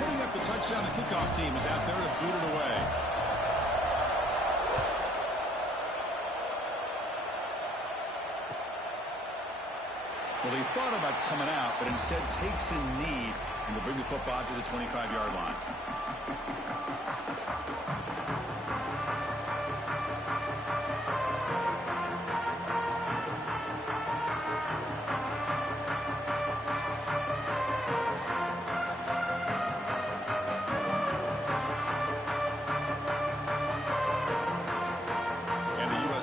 Putting up the touchdown, the kickoff team is out there to boot it away. Well, he thought about coming out, but instead takes a knee and will bring the football to the 25-yard line.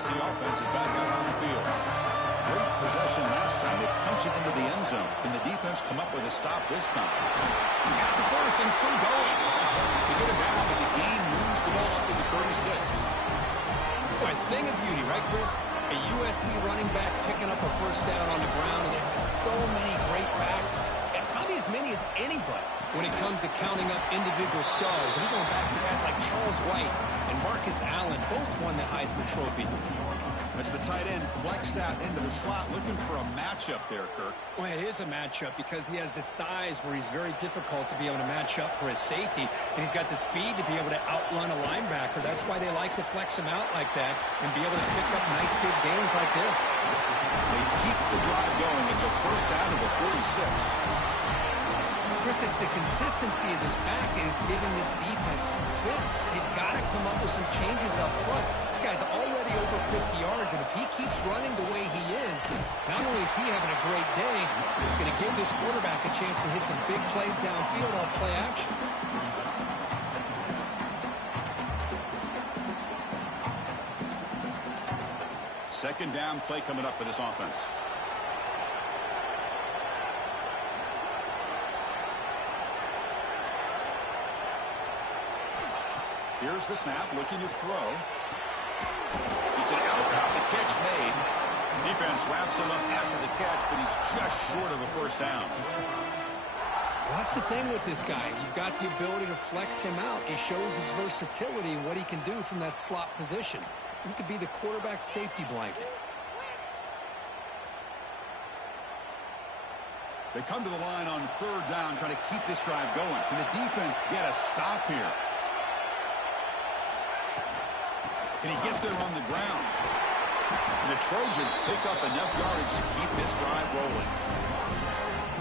Offense is back out on the field. Great possession last time. They punch it into the end zone. Can the defense come up with a stop this time? He's got the first and still going. They get him down, but the gain moves the ball up to the 36. Boy, a thing of beauty, right, Chris? A USC running back picking up a first down on the ground, and they've had so many great backs, and probably as many as anybody when it comes to counting up individual stars. And we're going back to guys like Charles White and Marcus Allen, both won the Heisman Trophy. That's the tight end flexed out into the slot, looking for a matchup there, Kirk. Well, it is a matchup because he has the size where he's very difficult to be able to match up for his safety, and he's got the speed to be able to outrun a linebacker. That's why they like to flex him out like that and be able to pick up nice big gains like this. They keep the drive going. It's a first down to the 46. Chris, it's the consistency of this back is giving this defense fits. They've got to come up with some changes up front. This guy's already over 50 yards, and if he keeps running the way he is, not only is he having a great day, it's going to give this quarterback a chance to hit some big plays downfield off play action. Second down play coming up for this offense. Here's the snap, looking to throw. It's an out. The catch made. Defense wraps him up after the catch, but he's just short of a first down. Well, that's the thing with this guy. You've got the ability to flex him out. He shows his versatility and what he can do from that slot position. He could be the quarterback safety blanket. They come to the line on third down, trying to keep this drive going. Can the defense get a stop here? Can he get there on the ground? And the Trojans pick up enough yardage to keep this drive rolling.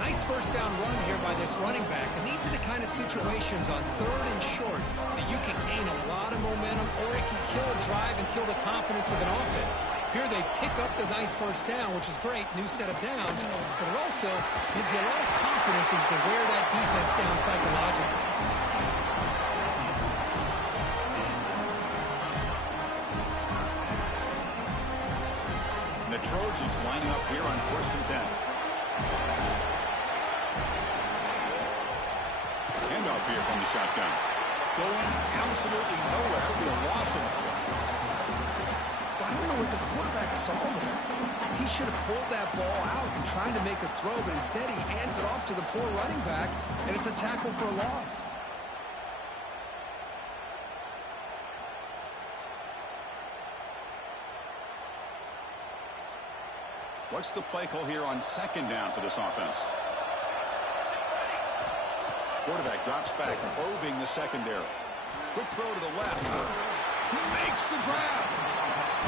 Nice first down run here by this running back. And these are the kind of situations on third and short that you can gain a lot of momentum, or it can kill a drive and kill the confidence of an offense. Here they pick up the nice first down, which is great, new set of downs, but it also gives you a lot of confidence in you can wear that defense down psychologically. The Trojans lining up here on 1st and 10. Handoff here from the shotgun. Going absolutely nowhere. Be a loss of the play. I don't know what the quarterback saw there. He should have pulled that ball out and tried to make a throw, but instead he hands it off to the poor running back, and it's a tackle for a loss. What's the play call here on second down for this offense? Quarterback drops back, probing the secondary. Quick throw to the left. He makes the grab.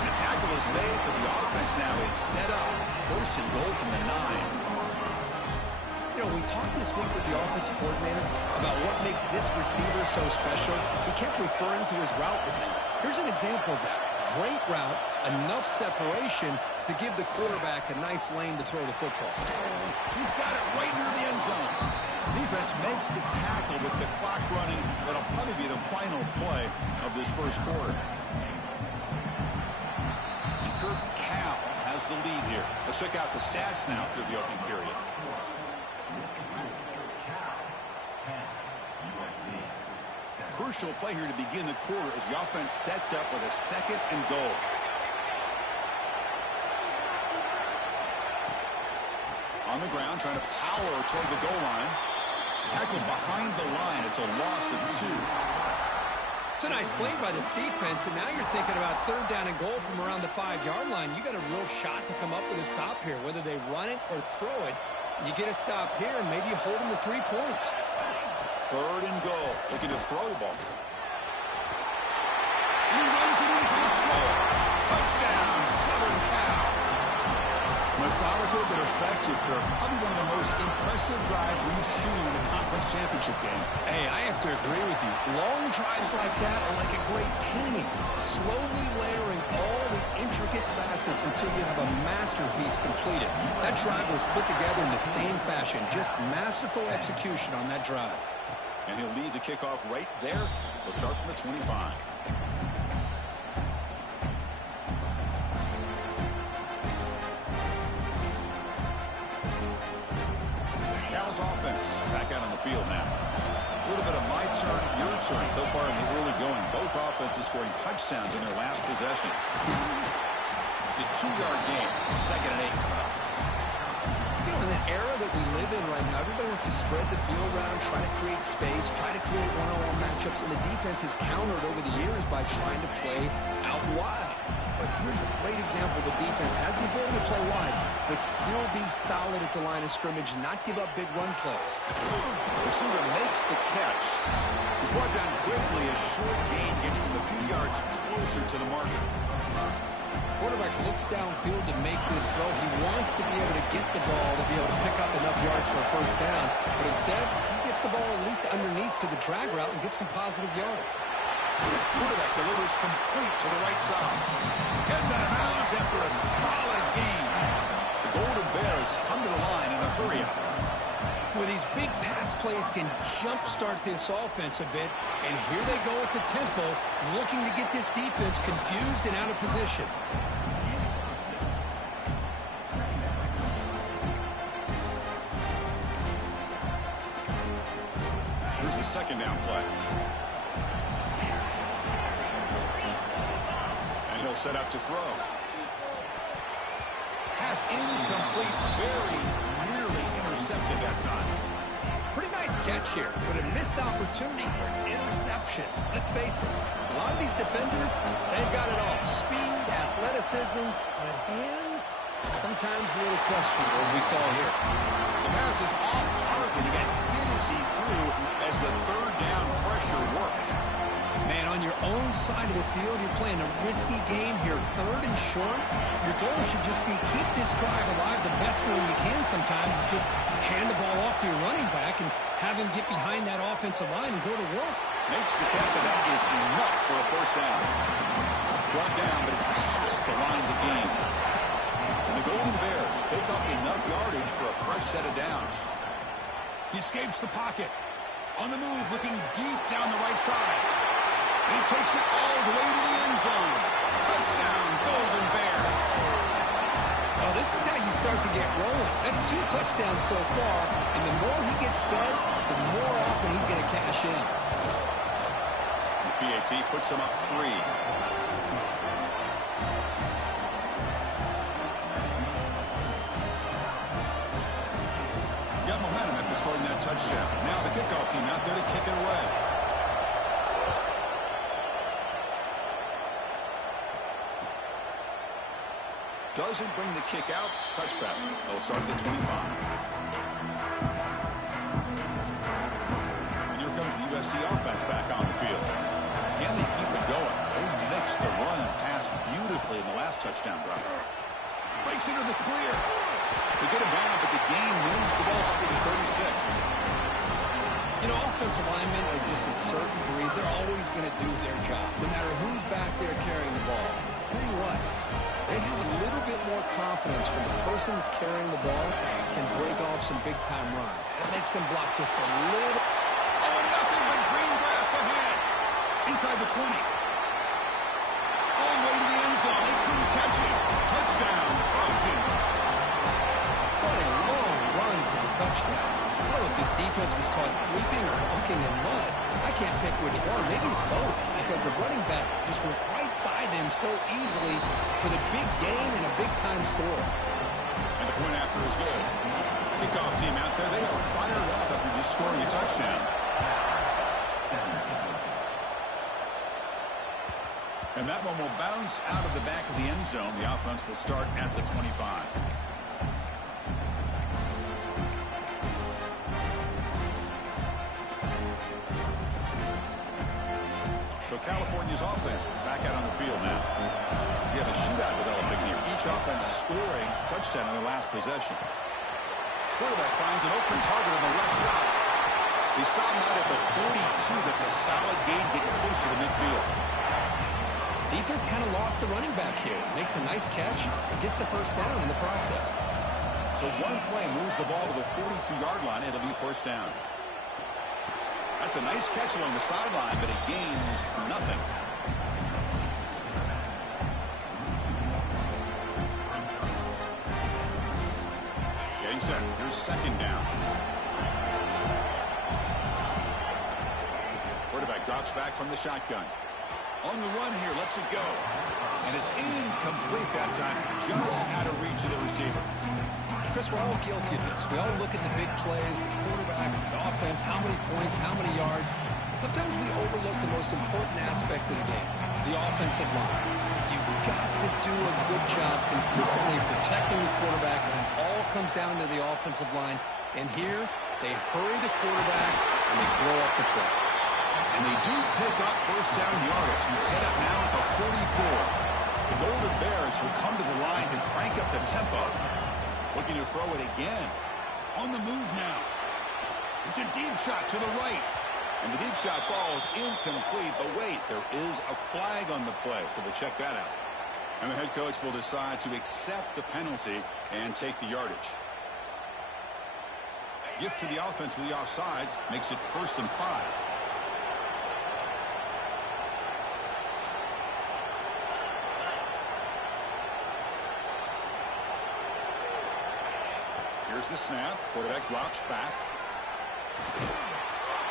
The tackle is made, but the offense now is set up. First and goal from the 9. You know, we talked this week with the offensive coordinator about what makes this receiver so special. He kept referring to his route running. Here's an example of that. Great route, enough separation to give the quarterback a nice lane to throw the football. He's got it right near the end zone. Defense makes the tackle with the clock running. That'll probably be the final play of this first quarter. And Kirk Cal has the lead here. Let's check out the stats now through the opening period. Crucial play here to begin the quarter as the offense sets up with a second and goal. On the ground, trying to power toward the goal line. Tackled behind the line. It's a loss of 2. It's a nice play by this defense, and now you're thinking about third down and goal from around the 5-yard line. You got a real shot to come up with a stop here. Whether they run it or throw it, you get a stop here, and maybe you hold them to 3 points. Third and goal. Looking to throw the ball. He runs it in for the score. Touchdown, Southern Cal. Methodical but effective, Kirk. Probably one of the most impressive drives we've seen in the conference championship game. Hey, I have to agree with you. Long drives like that are like a great painting, slowly layering all the intricate facets until you have a masterpiece completed. That drive was put together in the same fashion, just masterful execution on that drive. And he'll lead the kickoff right there. We'll start from the 25. Cal's offense back out on the field now. A little bit of my turn, your turn so far in the early going. Both offenses scoring touchdowns in their last possessions. It's a 2-yard game. 2nd and 8 coming up. You know, in the era that we live in right now, everybody wants to spread the field around, try to create space, try to create one-on-one matchups, and the defense has countered over the years by trying to play out wide. But here's a great example. The defense has the ability to play wide, but still be solid at the line of scrimmage, not give up big run plays. The receiver makes the catch. He's brought down quickly. A short gain gets them a few yards closer to the marker. Quarterback looks downfield to make this throw. He wants to be able to get the ball to be able to pick up enough yards for a first down. But instead, he gets the ball at least underneath to the drag route and gets some positive yards. The quarterback delivers complete to the right side. Gets out of bounds after a solid gain. The Golden Bears come to the line in a hurry up. Well, these big pass plays can jumpstart this offense a bit. And here they go at the tempo, looking to get this defense confused and out of position. Here's the 2nd down play. And he'll set up to throw. Pass incomplete, very nearly intercepted that time. Pretty nice catch here, but a missed opportunity for an interception. Let's face it, a lot of these defenders, they've got it all. Speed, athleticism, but hands, sometimes a little questionable, as we saw here. The pass is off target. He got hit as he threw as the 3rd down pressure worked. Man, on your own side of the field, you're playing a risky game here. 3rd and short. Your goal should just be keep this drive alive the best way you can sometimes. Is just hand the ball off to your running back and have him get behind that offensive line and go to work. Makes the catch, and that is enough for a first down. Brought down, but it's past the line to gain. And the Golden Bears pick up enough yardage for a fresh set of downs. He escapes the pocket. On the move, looking deep down the right side. He takes it all the way to the end zone. Touchdown, Golden Bears. Well, this is how you start to get rolling. That's 2 touchdowns so far, and the more he gets fed, the more often he's going to cash in. The PAT puts him up 3. Got momentum after scoring that touchdown. Now the kickoff team out there to kick it away. Doesn't bring the kick out. Touchback. They'll start at the 25. And here comes the USC offense back on the field. Can they keep it going? They mixed the run and pass beautifully in the last touchdown drive. Breaks into the clear. They get him down, but the gain moves the ball up to the 36. You know, offensive linemen are just a certain breed. They're always going to do their job, no matter who's back there carrying the ball. I'll tell you what, they have a little bit more confidence when the person that's carrying the ball can break off some big-time runs. That makes them block just a little. Oh, nothing but green grass ahead. Inside the 20. All the way to the end zone. They couldn't catch it. Touchdown, Trojans. What a long run for the touchdown. I don't know if this defense was caught sleeping or walking in mud. I can't pick which one. Maybe it's both, because the running back just went right by them so easily for the big gain and a big-time score. And the point after is good. Kickoff team out there, they are fired up after just scoring a touchdown. And that one will bounce out of the back of the end zone. The offense will start at the 25. So California's offense back out on the field now. We have a shootout developing here. Each offense scoring touchdown in their last possession. Quarterback finds an open target on the left side. They stop him out at the 42. That's a solid gain getting closer to midfield. Defense kind of lost the running back here. Makes a nice catch and gets the first down in the process. So one play moves the ball to the 42-yard line. It'll be first down. That's a nice catch along the sideline, but it gains nothing. Getting set. Here's second down. Quarterback drops back from the shotgun. On the run here, lets it go. And it's incomplete that time. Just out of reach of the receiver. Chris, we're all guilty of this. We all look at the big plays, the quarterbacks, the offense, how many points, how many yards. Sometimes we overlook the most important aspect of the game, the offensive line. You've got to do a good job consistently protecting the quarterback, and it all comes down to the offensive line. And here, they hurry the quarterback, and they blow up the play. And they do pick up first down yardage. Set up now at the 44. The Golden Bears will come to the line to crank up the tempo. Looking to throw it again. On the move now. It's a deep shot to the right. And the deep shot falls incomplete. But wait, there is a flag on the play. So we'll check that out. And the head coach will decide to accept the penalty and take the yardage. Gift to the offense with the offsides makes it 1st and 5. Here's the snap. Quarterback drops back.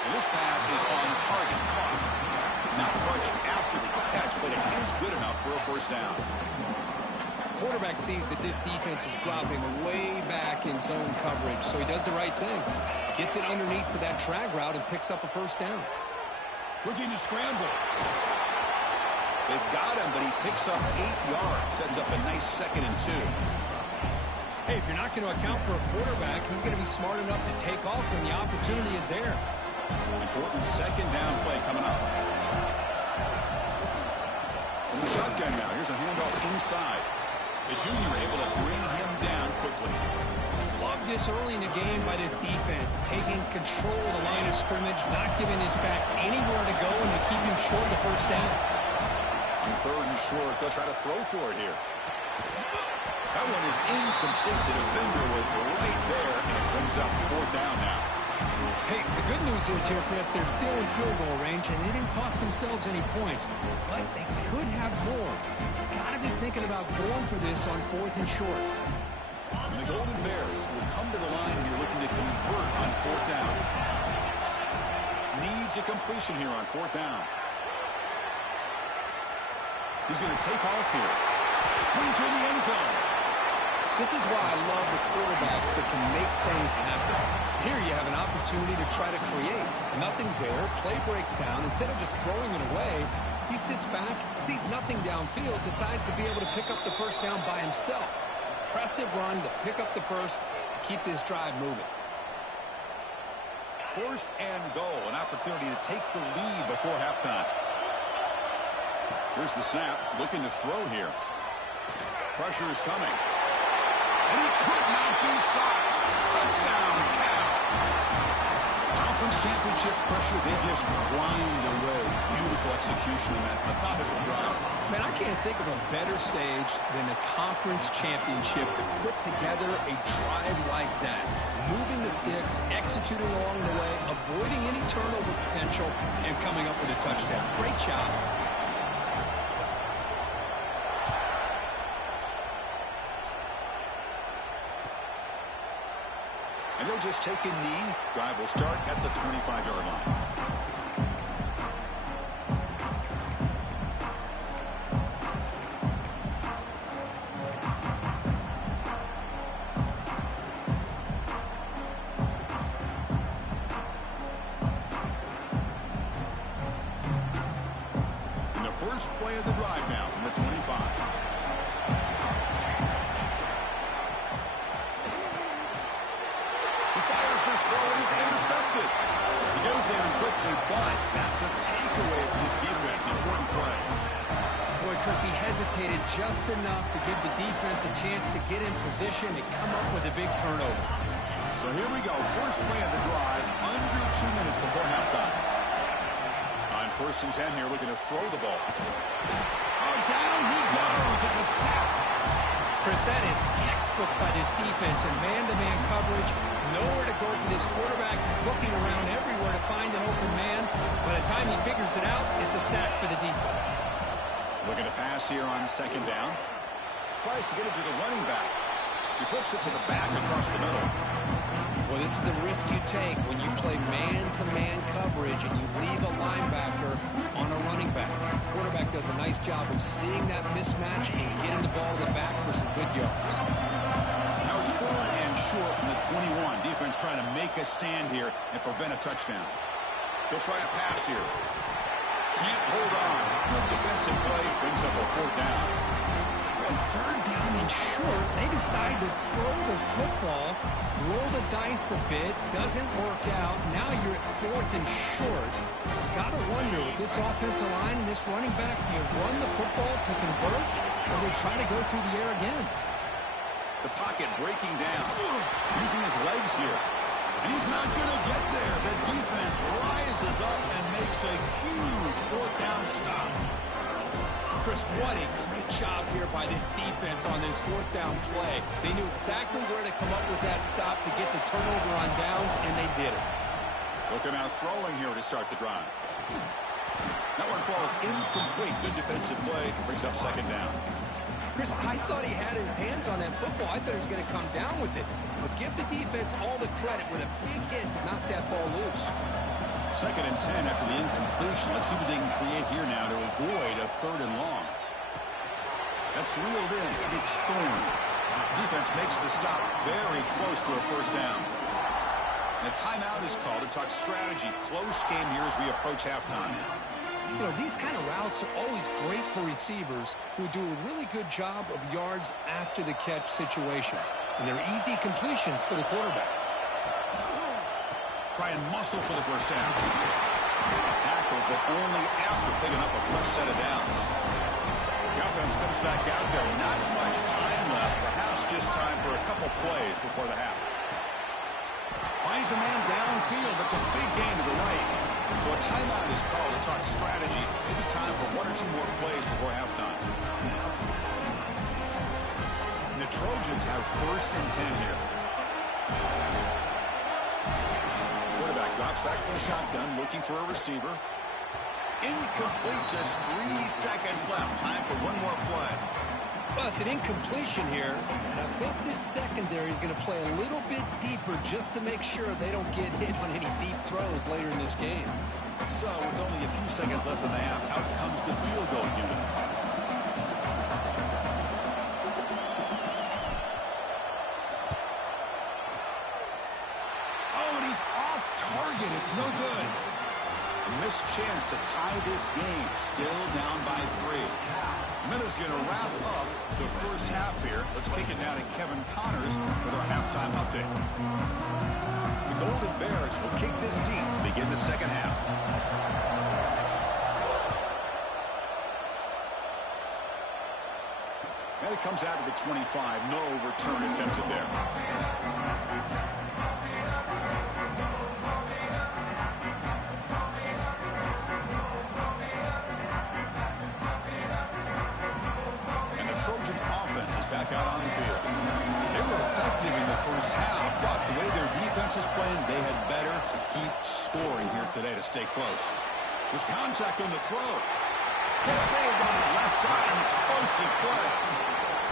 And this pass is on target. Caught. Not much after the catch, but it is good enough for a first down. Quarterback sees that this defense is dropping way back in zone coverage, so he does the right thing. Gets it underneath to that drag route and picks up a first down. Looking to scramble. They've got him, but he picks up 8 yards. Sets up a nice 2nd and 2. Hey, if you're not going to account for a quarterback, he's going to be smart enough to take off when the opportunity is there. Important second down play coming up. From the shotgun now, here's a handoff inside. The junior able to bring him down quickly. Love this early in the game by this defense, taking control of the line of scrimmage, not giving his back anywhere to go, and to keep him short of the first down. On 3rd and short, they'll try to throw for it here. That one is incomplete. The defender was right there, and it brings up 4th down now. Hey, the good news is here, Chris, they're still in field goal range, and they didn't cost themselves any points. But they could have more. Got to be thinking about going for this on 4th and short. And the Golden Bears will come to the line here looking to convert on 4th down. Needs a completion here on 4th down. He's going to take off here. Going to the end zone. This is why I love the quarterbacks that can make things happen. Here you have an opportunity to try to create. Nothing's there. Play breaks down. Instead of just throwing it away, he sits back, sees nothing downfield, decides to be able to pick up the first down by himself. Impressive run to pick up the first, to keep this drive moving. 1st and goal. An opportunity to take the lead before halftime. Here's the snap. Looking to throw here. Pressure is coming. And he could not be stopped. Touchdown, Cal. Conference championship pressure, they just grind away. Beautiful execution in that methodical drive. Man, I can't think of a better stage than a conference championship to put together a drive like that. Moving the sticks, executing along the way, avoiding any turnover potential, and coming up with a touchdown. Great job. And they'll just take a knee. Drive will start at the 25-yard line. And the first play of the drive now from the 25. Throw is intercepted. He goes down quickly, but that's It's a takeaway for this defense. Important play. Boy, Chris, he hesitated just enough to give the defense a chance to get in position and come up with a big turnover. So here we go. First play of the drive, under 2 minutes before halftime. On 1st and 10 here, looking to throw the ball. Oh, down he goes. It's a sack. Chris, that is textbook by this defense in man-to-man coverage. Nowhere to go for this quarterback. He's looking around everywhere to find an open man. By the time he figures it out, it's a sack for the defense. Looking to pass here on 2nd down. Tries to get it to the running back. He flips it to the back across the middle. Well, this is the risk you take when you play man-to-man coverage and you leave a linebacker on a running back. The quarterback does a nice job of seeing that mismatch and getting the ball to the back for some good yards. Now it's 3rd and short from the 21. Defense trying to make a stand here and prevent a touchdown. He'll try a pass here. Can't hold on. Good defensive play. Brings up a 4th down. 3rd down and short. They decide to throw the football, roll the dice a bit, doesn't work out. Now you're at 4th and short. You got to wonder, with this offensive line and this running back, do you run the football to convert, or do they try to go through the air again? The pocket breaking down. Using his legs here. And he's not going to get there. The defense rises up and makes a huge 4th down stop. Chris, what a great job here by this defense on this 4th down play. They knew exactly where to come up with that stop to get the turnover on downs, and they did it. Looking out throwing here to start the drive. That one falls incomplete. Good defensive play. Brings up 2nd down. Chris, I thought he had his hands on that football. I thought he was going to come down with it. But give the defense all the credit with a big hit to knock that ball loose. 2nd and 10 after the incompletion. Let's see what they can create here now to avoid a 3rd and long. That's reeled in. It's Thorne. Defense makes the stop very close to a 1st down. And a timeout is called to talk strategy. Close game here as we approach halftime. You know, these kind of routes are always great for receivers who do a really good job of yards after the catch situations. And they're easy completions for the quarterback. Try and muscle for the 1st down. Tackle, but only after picking up a fresh set of downs. The offense comes back out there. Not much time left. Perhaps just time for a couple plays before the half. Finds a man downfield. That's a big gain to the right. So a timeout is called to talk strategy. Maybe time for 1 or 2 more plays before halftime. And the Trojans have 1st and 10 here. Quarterback drops back from the shotgun, looking for a receiver. Incomplete, just 3 seconds left. Time for 1 more play. Well, it's an incompletion here, and I bet this secondary is going to play a little bit deeper just to make sure they don't get hit on any deep throws later in this game. So, with only a few seconds left in the half, out comes the field goal unit. Oh, and he's off target. It's no good. A missed chance to tie this game. Still down by 3. Miller's going to wrap up the first half here. Let's kick it now to Kevin Connors with our halftime update. The Golden Bears will kick this deep to begin the 2nd half. And it comes out to the 25. No return attempted there. Trojans offense is back out on the field. They were effective in the first half, but the way their defense is playing, they had better keep scoring here today to stay close. There's contact on the throw. Catch made on the left side, an explosive play.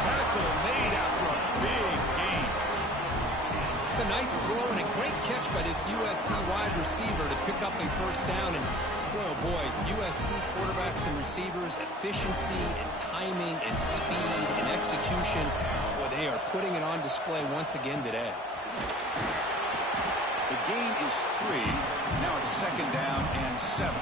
Tackle made after a big gain. It's a nice throw and a great catch by this USC wide receiver to pick up a 1st down. And oh boy, USC quarterbacks and receivers, efficiency and timing and speed and execution. Boy, they are putting it on display once again today. The gain is 3. Now it's 2nd down and 7.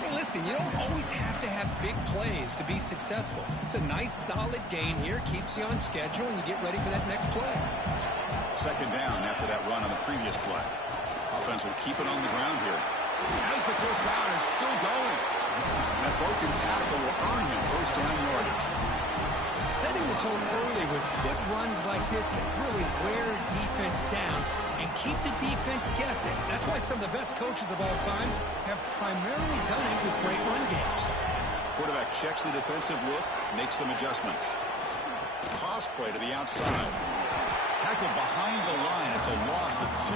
Hey, listen, you don't always have to have big plays to be successful. It's a nice, solid gain here. Keeps you on schedule, and you get ready for that next play. 2nd down after that run on the previous play. Offense will keep it on the ground here. As the first First down is still going. That broken tackle will earn him first down yardage. Setting the tone early with good runs like this can really wear defense down and keep the defense guessing. That's why some of the best coaches of all time have primarily done it with great run games. Quarterback checks the defensive look, makes some adjustments. Toss play to the outside. Tackle behind the line. It's a loss of 2.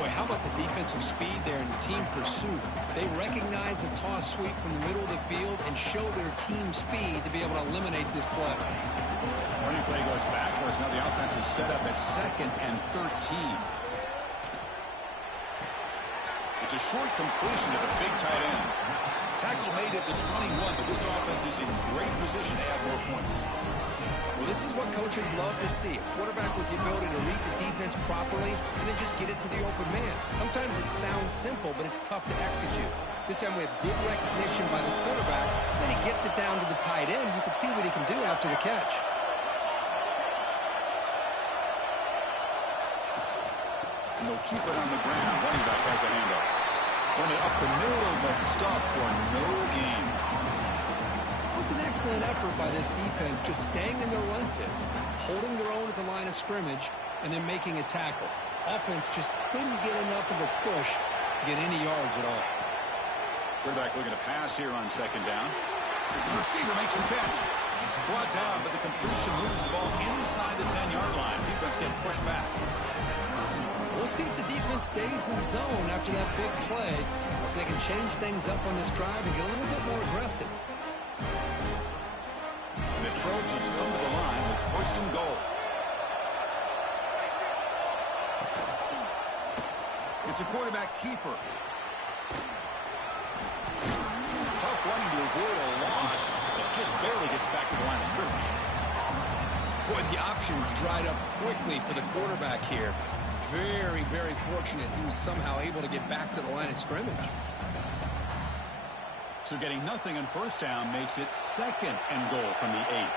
Boy, how about the defensive speed there in the team pursuit? They recognize the toss sweep from the middle of the field and show their team speed to be able to eliminate this play. Running play goes backwards. Now the offense is set up at 2nd and 13. It's a short completion to the big tight end. Tackle made at the 21, but this offense is in great position to add more points. Well, this is what coaches love to see. A quarterback with the ability to read the defense properly and then just get it to the open man. Sometimes it sounds simple, but it's tough to execute. This time we have good recognition by the quarterback. Then he gets it down to the tight end. You can see what he can do after the catch. And they'll keep it on the ground. Running back has the handoff. Run it up the middle, but stuff for no gain. It was an excellent effort by this defense, just staying in their run fits, holding their own at the line of scrimmage, and then making a tackle. Offense just couldn't get enough of a push to get any yards at all. Quarterback looking to pass here on 2nd down. The receiver makes the catch. Brought down, but the completion moves the ball inside the 10-yard line. Defense getting pushed back. We'll see if the defense stays in zone after that big play, if they can change things up on this drive and get a little bit more aggressive. And the Trojans come to the line with 1st and goal. It's a quarterback keeper. Tough running to avoid a loss, but just barely gets back to the line of scrimmage. Boy, the options dried up quickly for the quarterback here. Very, very fortunate he was somehow able to get back to the line of scrimmage. So getting nothing on 1st down makes it 2nd and goal from the 8.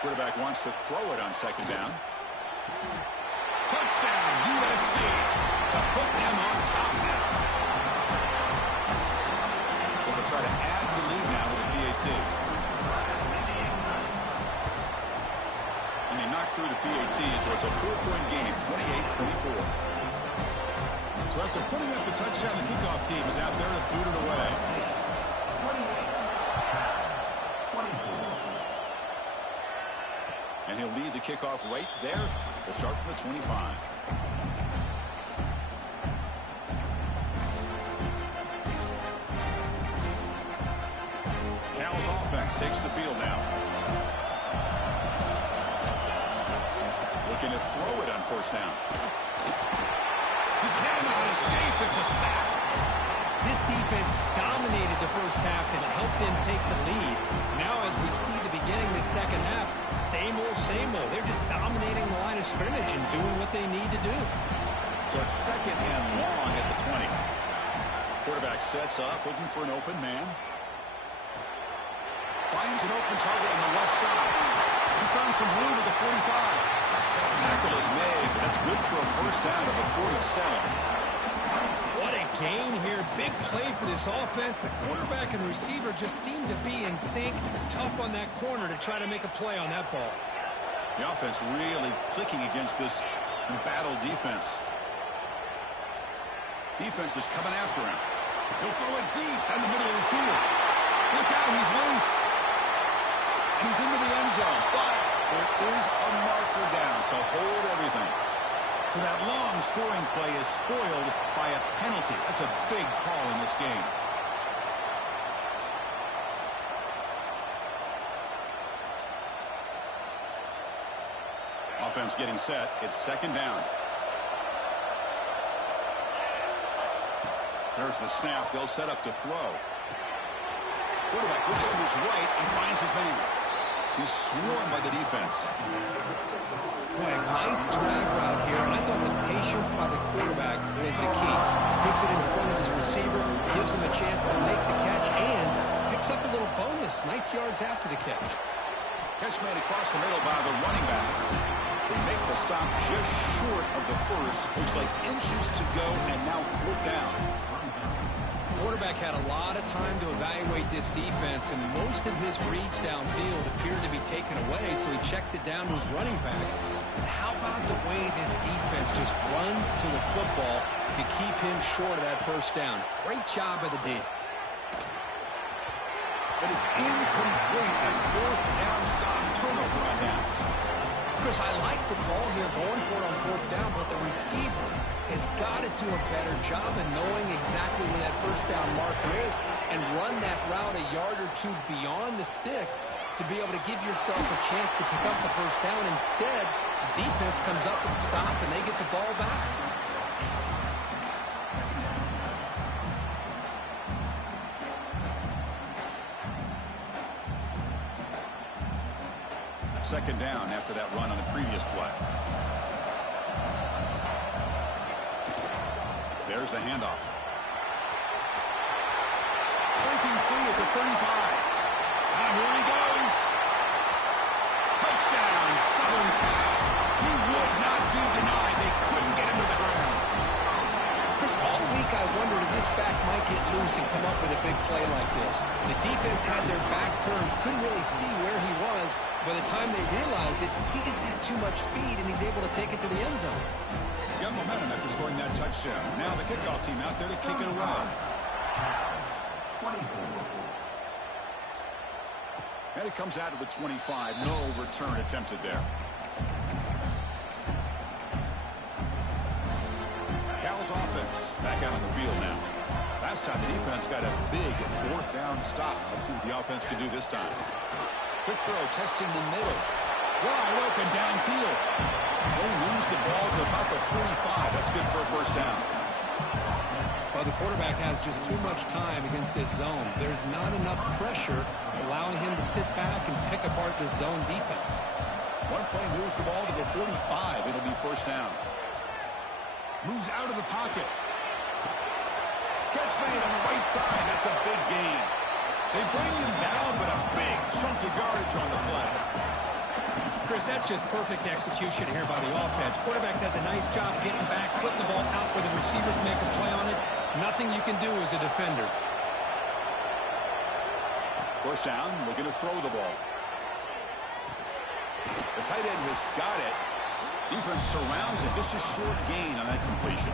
Quarterback wants to throw it on 2nd down. Touchdown, USC, to put them on top now. They'll try to add to the lead now with the PAT. And they knock through the PAT, so it's a 4-point game, 28-24. So after putting up the touchdown, the kickoff team is out there to boot it away. And he'll lead the kickoff right there. We'll start from the 25. Cal's offense takes the field now. Looking to throw it on 1st down. He cannot escape. It's a sack. This defense dominated the first half and helped them take the lead. Now, as we see the beginning of the second half, same old, same old. They're just dominating the line of scrimmage and doing what they need to do. So it's 2nd and long at the 20. Quarterback sets up, looking for an open man. Finds an open target on the left side. He's found some room at the 45. Tackle is made, but that's good for a 1st down at the 47. What a gain here. Big play for this offense. The quarterback and receiver just seem to be in sync. Tough on that corner to try to make a play on that ball. The offense really clicking against this embattled defense. Defense is coming after him. He'll throw it deep in the middle of the field. Look out, he's loose. And he's into the end zone. But there is a marker down, so hold everything. So that long scoring play is spoiled by a penalty. That's a big call in this game. Offense getting set. It's 2nd down. There's the snap. They'll set up to throw. Quarterback looks to his right and finds his man. He's swarmed by the defense. Boy, nice drag route here, and I thought the patience by the quarterback was the key. Puts it in front of his receiver, gives him a chance to make the catch, and picks up a little bonus. Nice yards after the catch. Catch made across the middle by the running back. They make the stop just short of the first. Looks like inches to go, and now 4th down. quarterback had a lot of time to evaluate this defense, and most of his reads downfield appeared to be taken away, so he checks it down to his running back. And how about the way this defense just runs to the football to keep him short of that first down? Great job by the D. But it's incomplete. A fourth down stop, turnover on downs. Chris, I like the call here going for it on fourth down, but the receiver has got to do a better job of knowing exactly where that first down marker is and run that route a yard or two beyond the sticks to be able to give yourself a chance to pick up the first down. Instead, the defense comes up with a stop and they get the ball back. Second down after that run on the previous play. There's the handoff. Breaking free at the 35. And here he goes. Touchdown, Southern Cal. He would not be denied. They couldn't get him to the ground. Chris, all week I wondered if this back might get loose and come up with a big play like this. The defense had their back turned, couldn't really see where he was. By the time they realized it, he just had too much speed, and he's able to take it to the end zone. Got momentum after scoring that touchdown. Now the kickoff team out there to kick it away. And it comes out of the 25. No return attempted there. Cal's offense back out on the field now. Last time the defense got a big fourth down stop. Let's see what the offense can do this time. Quick throw, testing the middle. Wide open downfield. They lose the ball to about the 45. That's good for a first down. Well, the quarterback has just too much time against this zone. There's not enough pressure allowing him to sit back and pick apart this zone defense. One play moves the ball to the 45. It'll be first down. Moves out of the pocket. Catch made on the right side. That's a big gain. They bring him down, but a big chunk of yardage on the play. Chris, that's just perfect execution here by the offense. Quarterback does a nice job getting back, putting the ball out where the receiver can make a play on it. Nothing you can do as a defender. First down, looking to throw the ball. The tight end has got it. Defense surrounds it. Just a short gain on that completion.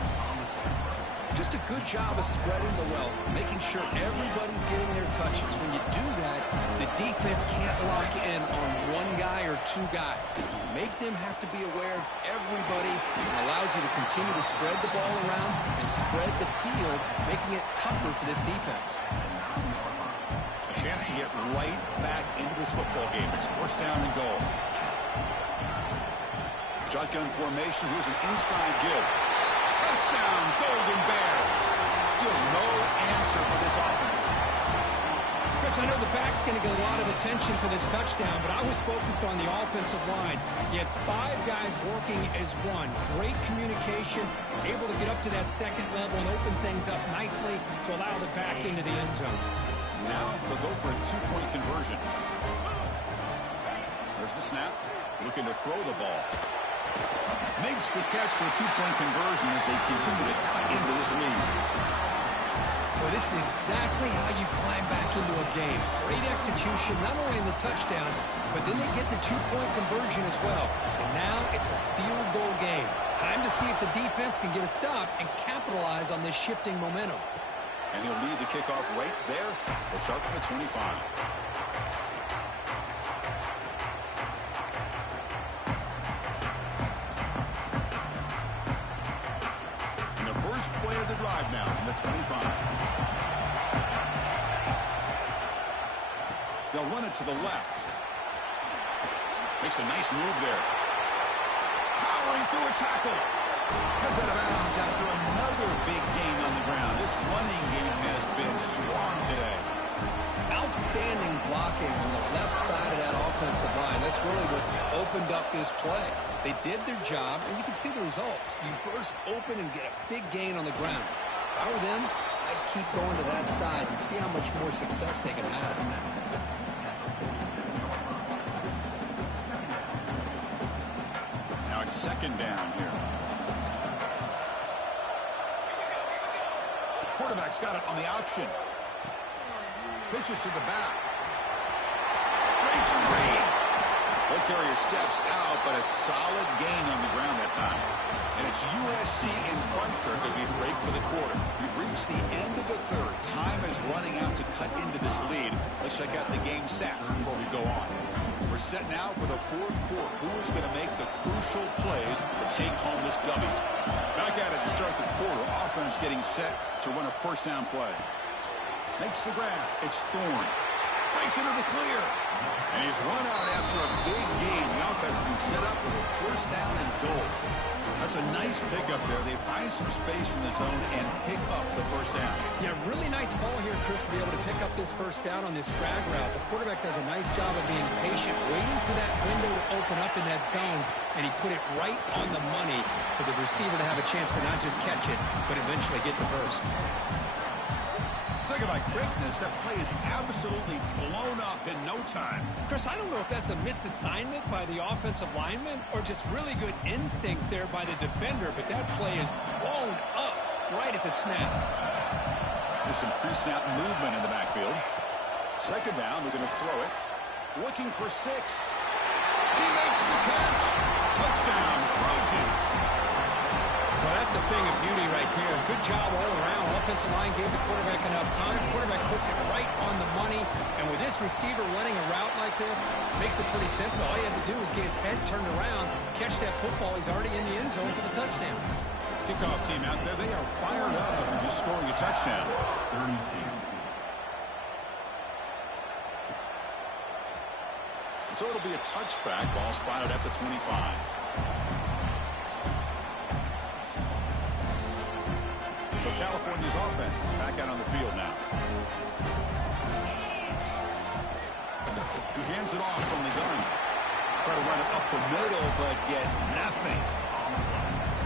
Just a good job of spreading the wealth, making sure everybody's getting their touches. When you do that, the defense can't lock in on one guy or two guys. Make them have to be aware of everybody. It allows you to continue to spread the ball around and spread the field, making it tougher for this defense. A chance to get right back into this football game. It's first down and goal. Shotgun formation. Here's an inside give. Touchdown, Golden Bears. Still no answer for this offense. Chris, I know the back's going to get a lot of attention for this touchdown, but I was focused on the offensive line. You had 5 guys working as one. Great communication, able to get up to that second level and open things up nicely to allow the back into the end zone. Now they'll go for a 2-point conversion. There's the snap. Looking to throw the ball. Makes the catch for a 2-point conversion as they continue to cut into this lead. Well, this is exactly how you climb back into a game. Great execution, not only in the touchdown, but then they get the 2-point conversion as well. And now it's a field goal game. Time to see if the defense can get a stop and capitalize on this shifting momentum. And he'll lead the kickoff right there. We'll start from the 25. Play of the drive now in the 25. They'll run it to the left. Makes a nice move there. Powering through a tackle. Comes out of bounds after another big gain on the ground. This running game has been strong today. Outstanding blocking on the left side of that offensive line. That's really what opened up this play. They did their job, and you can see the results. You burst open and get a big gain on the ground. If I were them, I'd keep going to that side and see how much more success they can have. Now it's second down here. Quarterback's got it on the option. Pitches to the back. Breaks free. Ball carrier steps out, but a solid gain on the ground that time. And it's USC in front, Kirk, as we break for the quarter. We've reached the end of the third. Time is running out to cut into this lead. Let's check out the game stats before we go on. We're set now for the fourth quarter. Who is going to make the crucial plays to take home this W? Back at it to start the quarter. Offense getting set to run a first down play. Makes the grab. It's Thorne. Breaks into the clear. And he's run out after a big gain. The offense has been set up with a first down and goal. That's a nice pickup there. They find some space in the zone and pick up the first down. Yeah, really nice call here, Chris, to be able to pick up this first down on this drag route. The quarterback does a nice job of being patient, waiting for that window to open up in that zone, and he put it right on the money for the receiver to have a chance to not just catch it, but eventually get the first. Talking about quickness, that play is absolutely blown up in no time. Chris, I don't know if that's a misassignment by the offensive lineman or just really good instincts there by the defender, but that play is blown up right at the snap. There's some pre-snap movement in the backfield. Second down, we're going to throw it. Looking for 6. He makes the catch. Touchdown, Trojans. Well, that's a thing of beauty right there. Good job all around. Offensive line gave the quarterback enough time. Quarterback puts it right on the money. And with this receiver running a route like this, makes it pretty simple. All you have to do is get his head turned around, catch that football. He's already in the end zone for the touchdown. Kickoff team out there. They are fired up after just scoring a touchdown. 32. So it'll be a touchback. Ball spotted at the 25. So California's offense back out on the field now. He hands it off from the gun. Try to run it up the middle, but get nothing.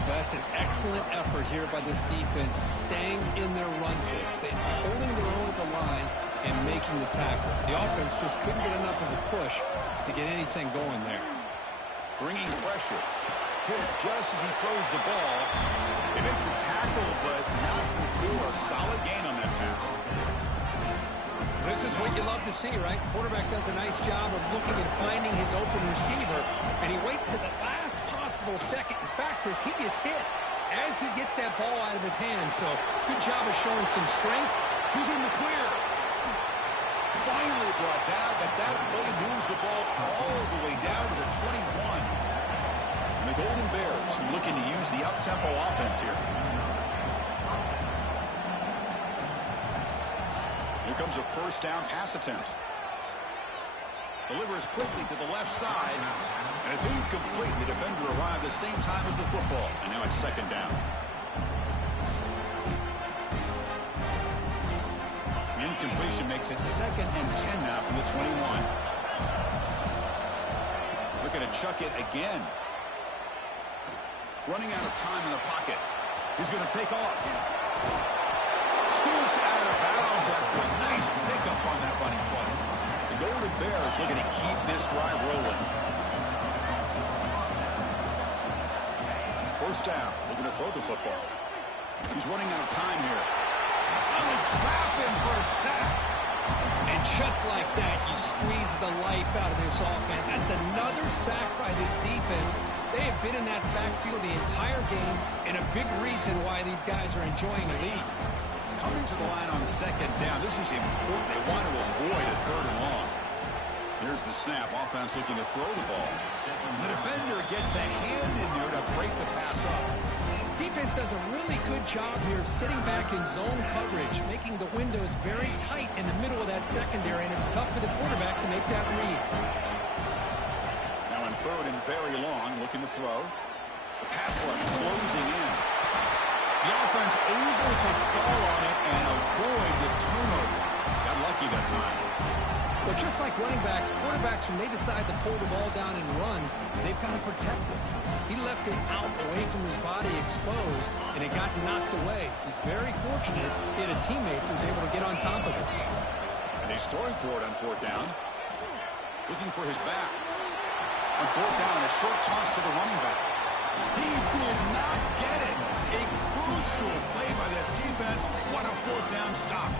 That's an excellent effort here by this defense, staying in their run fix. They're holding their own at the line and making the tackle. The offense just couldn't get enough of a push to get anything going there. Bringing pressure. Hit just as he throws the ball. They make the tackle, but not before a solid gain on that pass. This is what you love to see, right? Quarterback does a nice job of looking and finding his open receiver, and he waits to the last possible second. In fact, as he gets hit, as he gets that ball out of his hands. So good job of showing some strength. He's in the clear. Finally brought down, but that play moves the ball all the way down to the 21. And the Golden Bears looking to use the up-tempo offense here. Here comes a first down pass attempt. Delivers quickly to the left side, and it's incomplete. The defender arrived at the same time as the football, and now it's second down. Incompletion makes it 2nd and 10 now from the 21. Looking to chuck it again. Running out of time in the pocket. He's going to take off. Scoots out of bounds after a nice pickup on that running play. The Golden Bears looking to keep this drive rolling. First down. Looking to throw the football. He's running out of time here. And they trap him for a sack. And just like that, you squeeze the life out of this offense. That's another sack by this defense. They have been in that backfield the entire game, and a big reason why these guys are enjoying the lead. Coming to the line on second down. This is important. They want to avoid a 3rd and long. Here's the snap. Offense looking to throw the ball. The defender gets a hand in there to break the pass up. Defense does a really good job here of sitting back in zone coverage, making the windows very tight in the middle of that secondary, and it's tough for the quarterback to make that read. Now in 3rd and very long, looking to throw. The pass rush closing in. The offense able to fall on it and avoid the turnover. Got lucky that time. But just like running backs, quarterbacks, when they decide to pull the ball down and run, they've got to protect it. He left it out away from his body exposed, and it got knocked away. He's very fortunate he had a teammate who was able to get on top of it. And he's throwing for it on 4th down. Looking for his back. On 4th down, a short toss to the running back. He did not get it. A crucial play by this defense. What a 4th down stop.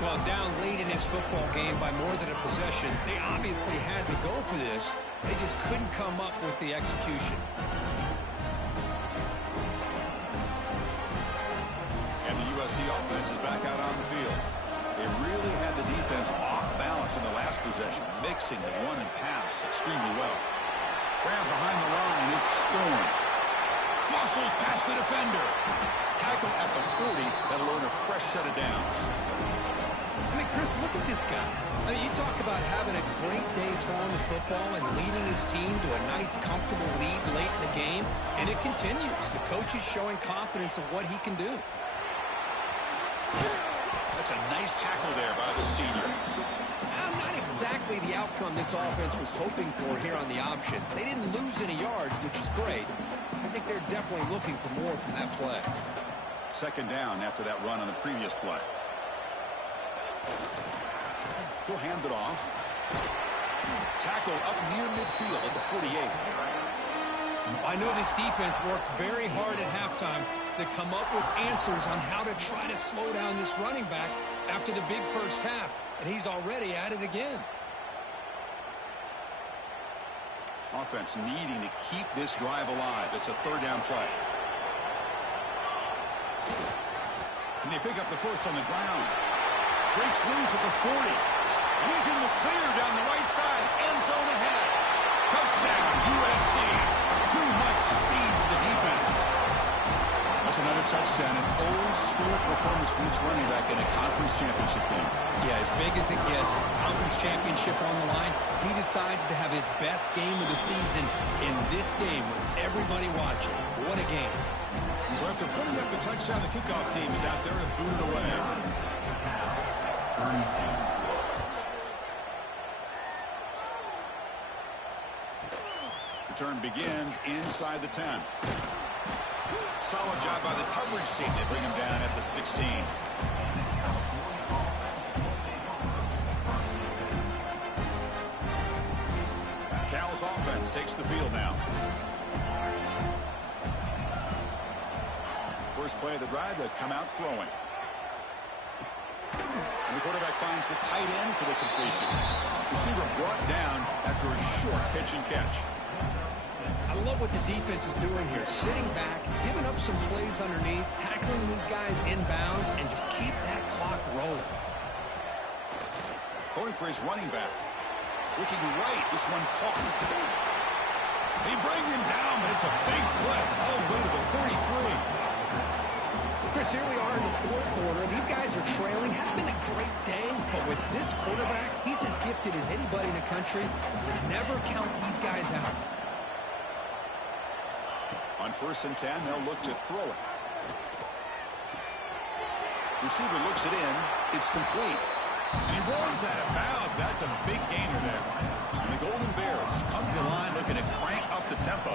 Well, down late in his football game by more than a possession, they obviously had to go for this. They just couldn't come up with the execution. And the USC offense is back out on the field. They really had the defense off balance in the last possession, mixing the run and pass extremely well. Grab behind the line, it's Storm. Muscles past the defender. Tackle at the 40, that'll earn a fresh set of downs. I mean, Chris, look at this guy. I mean, you talk about having a great day throwing the football and leading his team to a nice, comfortable lead late in the game, and it continues. The coach is showing confidence of what he can do. That's a nice tackle there by the senior. Not exactly the outcome this offense was hoping for here on the option. They didn't lose any yards, which is great. I think they're definitely looking for more from that play. Second down after that run on the previous play. He'll hand it off. Tackle up near midfield at the 48. I know this defense worked very hard at halftime to come up with answers on how to try to slow down this running back after the big first half, and he's already at it again. Offense needing to keep this drive alive. It's a third down play. And they pick up the first on the ground. Breaks loose at the 40. And he's in the clear down the right side. End zone ahead. Touchdown, USC. Too much speed for the defense. That's another touchdown. An old-school performance from this running back in a conference championship game. Yeah, as big as it gets, conference championship on the line, he decides to have his best game of the season in this game with everybody watching. What a game. So after putting up the touchdown, the kickoff team is out there to boot it away. Return begins inside the 10. Solid job by the coverage team. They bring him down at the 16. Cal's offense takes the field now. First play of the drive, they come out throwing. And the quarterback finds the tight end for the completion. Receiver brought down after a short pitch and catch. I love what the defense is doing here. Sitting back, giving up some plays underneath, tackling these guys inbounds, and just keep that clock rolling. Going for his running back. Looking right, this one caught. They bring him down, but it's a big play all the way to the 43. Chris, here we are in the fourth quarter. These guys are trailing. Hasn't been a great day, but with this quarterback, he's as gifted as anybody in the country. You never count these guys out. On 1st and 10, they'll look to throw it. Receiver looks it in. It's complete. And he runs out of bounds. That's a big gainer there. And the Golden Bears come to the line looking to crank up the tempo.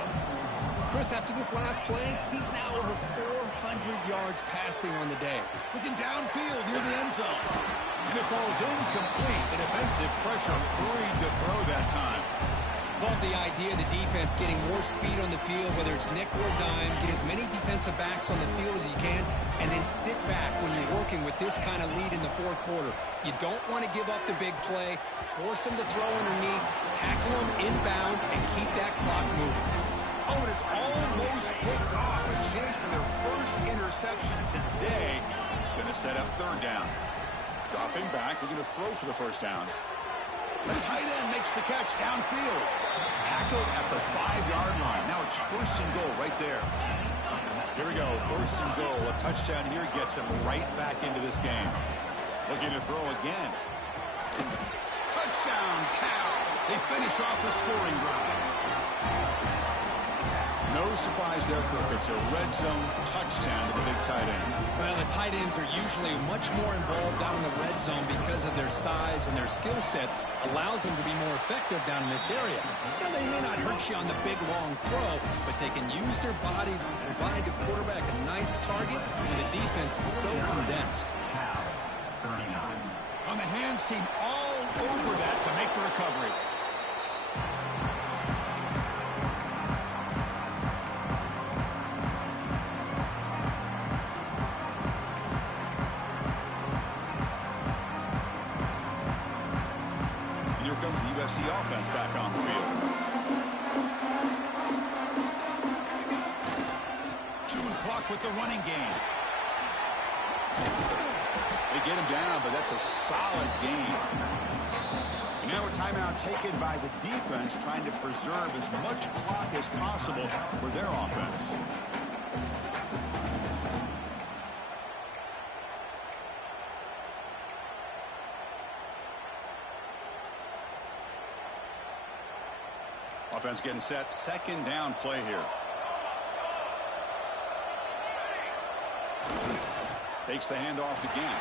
Chris, after this last play, he's now over 400 yards passing on the day. Looking downfield near the end zone. And it falls incomplete. The defensive pressure hurried to throw that time. Love the idea of the defense getting more speed on the field, whether it's nickel or dime, get as many defensive backs on the field as you can, and then sit back when you're working with this kind of lead in the fourth quarter. You don't want to give up the big play, force them to throw underneath, tackle them inbounds, and keep that clock moving. Oh, and it's almost picked off. A chance for their first interception today. Going to set up third down. Dropping back, looking to throw for the first down. The tight end makes the catch downfield. Tackle at the 5-yard line. Now it's 1st and goal right there. Here we go, 1st and goal. A touchdown here gets him right back into this game. Looking to throw again. Touchdown, Cal. They finish off the scoring drive. No surprise there, Kirk. It's a red zone touchdown to the big tight end. Well, the tight ends are usually much more involved down in the red zone because of their size and their skill set allows them to be more effective down in this area. You know, they may not hurt you on the big, long throw, but they can use their bodies to provide the quarterback a nice target, and the defense is so condensed. On the hands team all over that to make the recovery. KC offense back on the field. Chewing clock with the running game. They get him down, but that's a solid game. And now a timeout taken by the defense, trying to preserve as much clock as possible for their offense. Offense getting set. Second down play here. Takes the handoff again.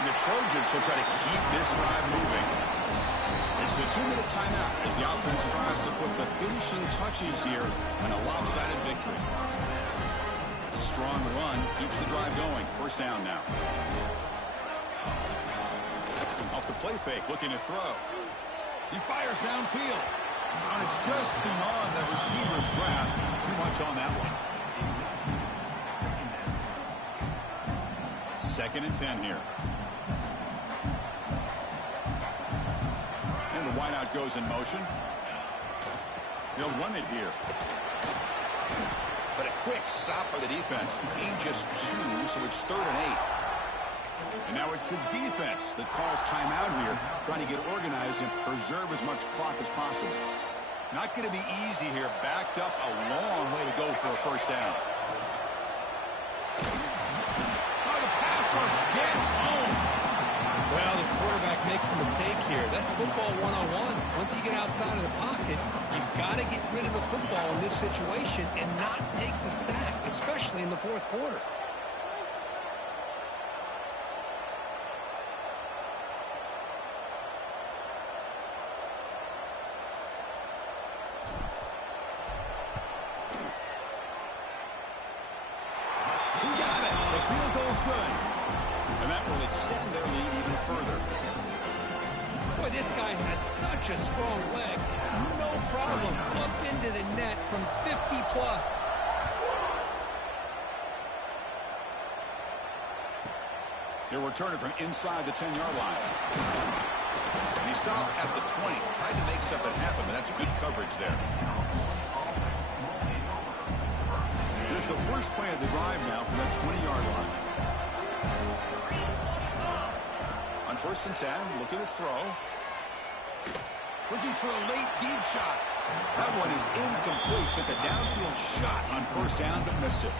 And the Trojans will try to keep this drive moving. It's the 2-minute timeout as the offense tries to put the finishing touches here on a lopsided victory. It's a strong run. Keeps the drive going. First down now. Off the play fake. Looking to throw. He fires downfield. And it's just beyond the receiver's grasp. Too much on that one. 2nd and 10 here. And the wideout goes in motion. They'll run it here. But a quick stop by the defense. Gain just 2, so it's 3rd and 8. And now it's the defense that calls timeout here, trying to get organized and preserve as much clock as possible. Not going to be easy here. Backed up a long way to go for a first down. Oh, the pass rush gets home. Well, the quarterback makes a mistake here. That's football 101. Once you get outside of the pocket, you've got to get rid of the football in this situation and not take the sack, especially in the 4th quarter. A strong leg. No problem. Up into the net from 50-plus. He'll return it from inside the 10-yard line. And he stopped at the 20. Tried to make something happen, but that's good coverage there. Here's the first play of the drive now from that 20-yard line. On 1st and 10, looking to throw. Looking for a late deep shot. That one is incomplete. Took a downfield shot on 1st down, but missed it.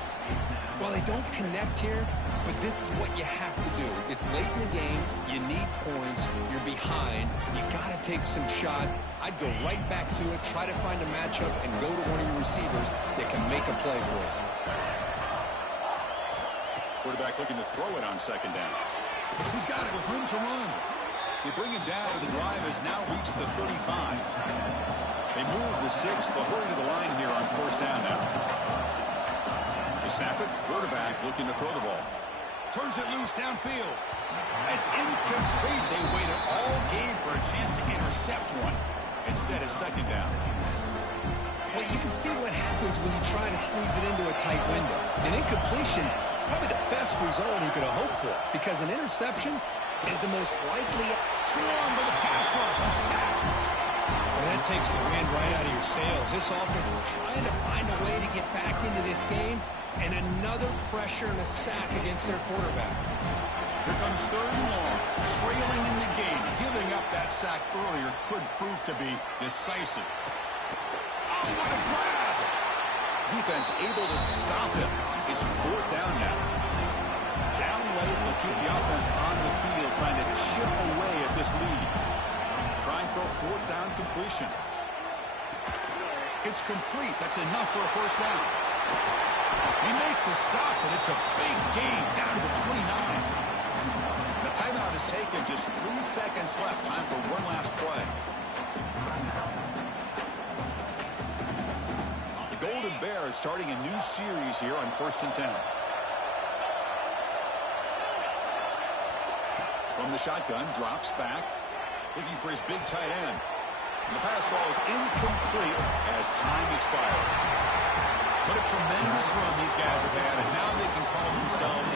Well, they don't connect here, but this is what you have to do. It's late in the game. You need points. You're behind. You got to take some shots. I'd go right back to it, try to find a matchup, and go to one of your receivers that can make a play for you. Quarterback looking to throw it on 2nd down. He's got it with room to run. They bring him down, and the drive has now reached the 35. They move the 6. They'll hurry to the line here on 1st down now. They snap it. Quarterback looking to throw the ball. Turns it loose downfield. It's incomplete. They waited all game for a chance to intercept one. Instead, it's 2nd down. Well, you can see what happens when you try to squeeze it into a tight window. An incompletion is probably the best result you could have hoped for, because an interception is the most likely. Swarm with a pass rush. A sack. Well, that takes the wind right out of your sails. This offense is trying to find a way to get back into this game, and another pressure and a sack against their quarterback. Here comes 3rd and long. Trailing in the game. Giving up that sack earlier could prove to be decisive. Oh, what a grab! Defense able to stop him. It's 4th down now. Down late will keep the offense on the field, trying to chip away at this lead. Trying for a 4th down completion. It's complete. That's enough for a 1st down. They make the stop, but it's a big gain down to the 29. The timeout is taken. Just 3 seconds left. Time for one last play. The Golden Bears starting a new series here on 1st and 10. From the shotgun, drops back, looking for his big tight end. And the pass ball is incomplete as time expires. What a tremendous run these guys have had, and now they can call themselves